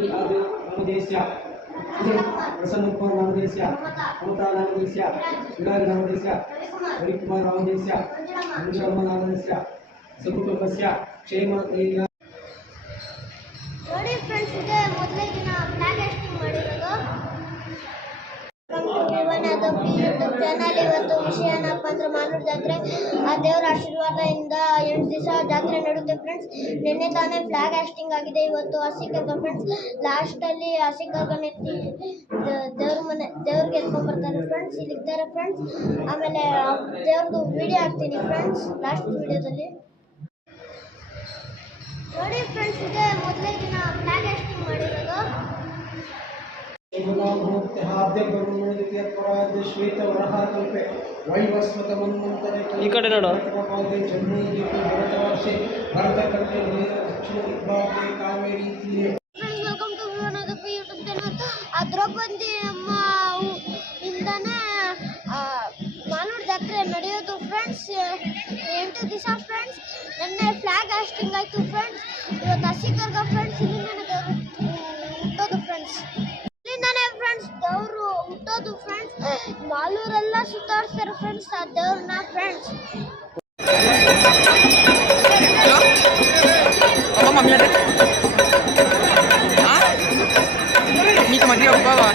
नामदेस्य प्रसन्नकुमार नामदेस्य ममता नामदेस्य विराज नामदेस्य हरिकुमार नामदेस्य अंजरम्म नामदेस्य सकुटुंबस्य क्षेम धैर्य ನೋಡಿ ಫ್ರೆಂಡ್ಸ್ ಇದೆ ಮೊದಲೇ ದಿನ ಫ್ಲಾಗ್ ಹಾಸ್ಟಿಂಗ್ ಮಾಡಿರೋದು ಯೂಟ್ಯೂಬ್ ಚಾನಲ್ ಇವತ್ತು ವಿಷಯ ಏನಪ್ಪ ಅಂದ್ರೆ ಮಾನೂರು ಜಾತ್ರೆ ಆ ದೇವರ ಆಶೀರ್ವಾದದಿಂದ 8 ದಿವಸ ಜಾತ್ರೆ ನಡೆಯುತ್ತೆ ಫ್ರೆಂಡ್ಸ್ ನಿನ್ನೆ ತಾನೇ ಫ್ಲಾಗ್ ಹಾಸ್ಟಿಂಗ್ ಆಗಿದೆ ಇವತ್ತು ಹಸಿ ಕರ್ಗ ಫ್ರೆಂಡ್ಸ್ ಲಾಸ್ಟಲ್ಲಿ ಹಸಿ ಕರ್ಗನೆತ್ತಿ ದೇವ್ರಿಗೆ ಎತ್ಕೊಂಡು ಬರ್ತಾರೆ ಫ್ರೆಂಡ್ಸ್ ಇಲ್ಲಿದ್ದಾರೆ ಫ್ರೆಂಡ್ಸ್ ಆಮೇಲೆ ದೇವ್ರದ್ದು ವಿಡಿಯೋ ಹಾಕ್ತೀನಿ ಫ್ರೆಂಡ್ಸ್ ಲಾಸ್ಟ್ ವಿಡಿಯೋದಲ್ಲಿ ನೋಡಿ ಫ್ರೆಂಡ್ಸ್ ಇದೆ ಮೊದಲೇ ದಿನ ಫ್ಲಾಗ್ ಹಾಸ್ಟಿಂಗ್ ಮಾಡಿರೋದು ಶ್ವೇತ ವರಹಾಕಲ್ಪೆ ವೈವಸ್ವತ ಮನ್ವಂತರೆ ಈ ಕಡೆ ನೋಡು ಭರತವರ್ಷೆ ಭರತಕಲ್ಪೆ ದಕ್ಷಿಣ ದಿಗ್ಭಾಗೆ ಕಾವೇರಿ ತೀರೆ welcome to YouTube channel Draupadi ಅಮ್ಮ ಇಂದಾನೆ ಮಾನೂರು ಜಾತ್ರೆ ನಡೆಯೋದು ಫ್ರೆಂಡ್ಸ್ 8 ದಿವಸ ಫ್ರೆಂಡ್ಸ್ ನಿನ್ನೆ ಫ್ಲಾಗ್ ಹಾಸ್ಟಿಂಗ್ ಆಯಿತು ಫ್ರೆಂಡ್ಸ್ ಇವತ್ತು ಹಸಿ ಕರ್ಗ ಫ್ರೆಂಡ್ಸ್ ಇಲ್ಲಿಂದಾನೆ ಹುಟ್ಟೋದು ಫ್ರೆಂಡ್ಸ್ ಇಲ್ಲಿಂದಾನೆ ಫ್ರೆಂಡ್ಸ್ ದೇವರು ಹುಟ್ಟೋದು ಫ್ರೆಂಡ್ಸ್ ಮಾಲೂರೆಲ್ಲ ಸುತ್ತಾಡ್ತಾರೆ ಫ್ರೆಂಡ್ಸ್ ಆ ದೇವ್ರನ್ನ ಫ್ರೆಂಡ್ಸ್ Ini kematian apa?